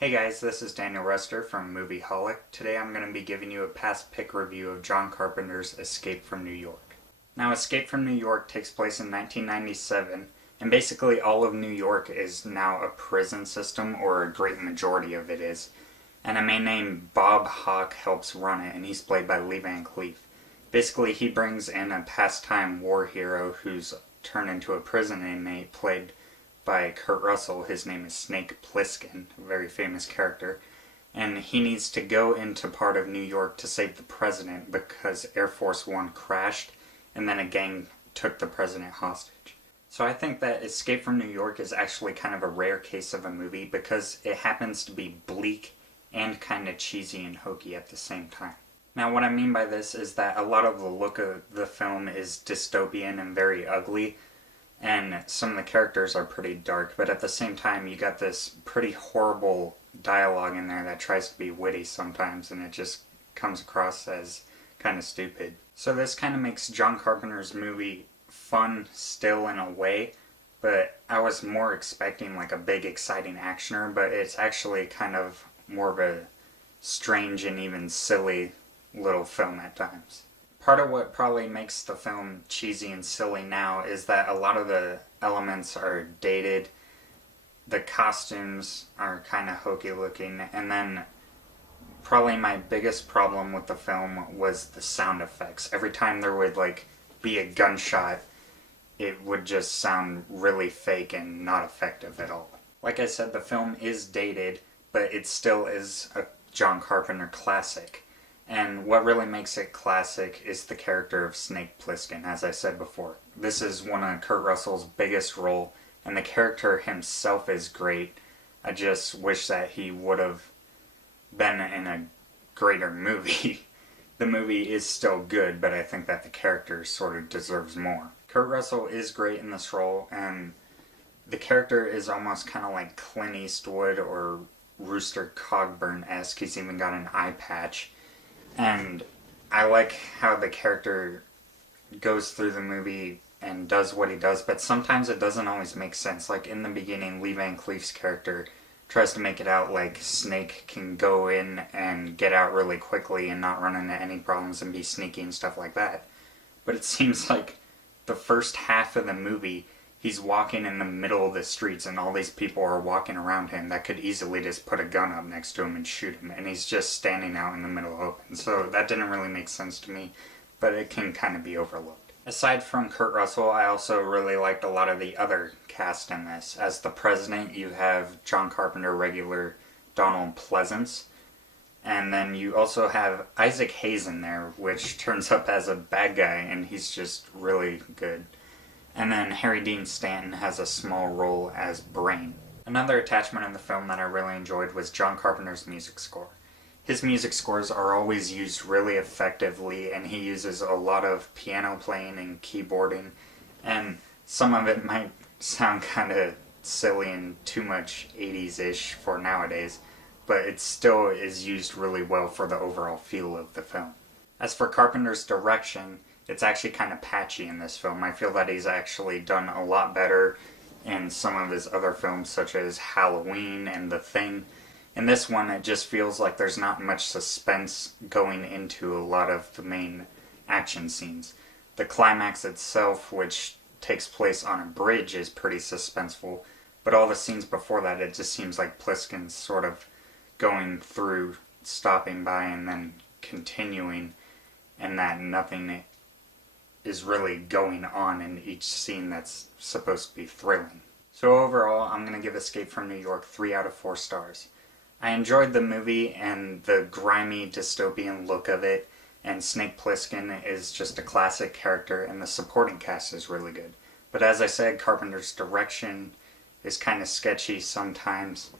Hey guys, this is Daniel Rester from Movieholic. Today I'm going to be giving you a past pick review of John Carpenter's Escape from New York. Now, Escape from New York takes place in 1997, and basically all of New York is now a prison system, or a great majority of it is. And a man named Bob Hawk helps run it, and he's played by Lee Van Cleef. Basically, he brings in a pastime war hero who's turned into a prison inmate, played by Kurt Russell. His name is Snake Plissken, a very famous character. And he needs to go into part of New York to save the president because Air Force One crashed and then a gang took the president hostage. So I think that Escape from New York is actually kind of a rare case of a movie because it happens to be bleak and kind of cheesy and hokey at the same time. Now, what I mean by this is that a lot of the look of the film is dystopian and very ugly, and some of the characters are pretty dark, but at the same time you got this pretty horrible dialogue in there that tries to be witty sometimes, and it just comes across as kind of stupid. So this kind of makes John Carpenter's movie fun still in a way, but I was more expecting like a big exciting actioner, but it's actually kind of more of a strange and even silly little film at times. Part of what probably makes the film cheesy and silly now is that a lot of the elements are dated, the costumes are kind of hokey looking, and then probably my biggest problem with the film was the sound effects. Every time there would be a gunshot, it would just sound really fake and not effective at all. Like I said, the film is dated, but it still is a John Carpenter classic. And what really makes it classic is the character of Snake Plissken, as I said before. This is one of Kurt Russell's biggest role, and the character himself is great. I just wish that he would have been in a greater movie. The movie is still good, but I think that the character sort of deserves more. Kurt Russell is great in this role, and the character is almost kind of like Clint Eastwood or Rooster Cogburn-esque. He's even got an eye patch. And I like how the character goes through the movie and does what he does, but sometimes it doesn't always make sense. Like in the beginning, Lee Van Cleef's character tries to make it out like Snake can go in and get out really quickly and not run into any problems and be sneaky and stuff like that. But it seems like the first half of the movie, he's walking in the middle of the streets and all these people are walking around him that could easily just put a gun up next to him and shoot him, and he's just standing out in the middle open. So that didn't really make sense to me, but it can kind of be overlooked. Aside from Kurt Russell, I also really liked a lot of the other cast in this. As the president, you have John Carpenter regular Donald Pleasence, and then you also have Isaac Hayes in there, which turns up as a bad guy, and he's just really good. And then Harry Dean Stanton has a small role as Brain. Another attachment in the film that I really enjoyed was John Carpenter's music score. His music scores are always used really effectively, and he uses a lot of piano playing and keyboarding, and some of it might sound kind of silly and too much 80s-ish for nowadays, but it still is used really well for the overall feel of the film. As for Carpenter's direction, it's actually kind of patchy in this film. I feel that he's actually done a lot better in some of his other films, such as Halloween and The Thing. In this one, it just feels like there's not much suspense going into a lot of the main action scenes. The climax itself, which takes place on a bridge, is pretty suspenseful, but all the scenes before that, it just seems like Plissken's sort of going through, stopping by, and then continuing, and that nothing is really going on in each scene that's supposed to be thrilling. So overall, I'm going to give Escape from New York 3 out of 4 stars. I enjoyed the movie and the grimy dystopian look of it, and Snake Plissken is just a classic character, and the supporting cast is really good. But as I said, Carpenter's direction is kind of sketchy sometimes,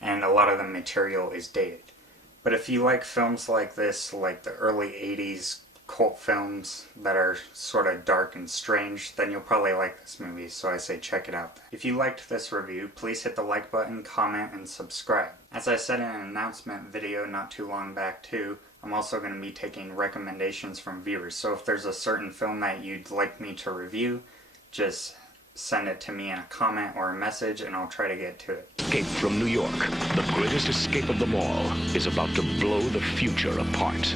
and a lot of the material is dated. But if you like films like this, like the early 80s cult films that are sort of dark and strange, then you'll probably like this movie, so I say check it out. If you liked this review, please hit the like button, comment, and subscribe. As I said in an announcement video not too long back too, I'm also going to be taking recommendations from viewers, so if there's a certain film that you'd like me to review, just send it to me in a comment or a message and I'll try to get to it. Escape from New York, the greatest escape of them all, is about to blow the future apart.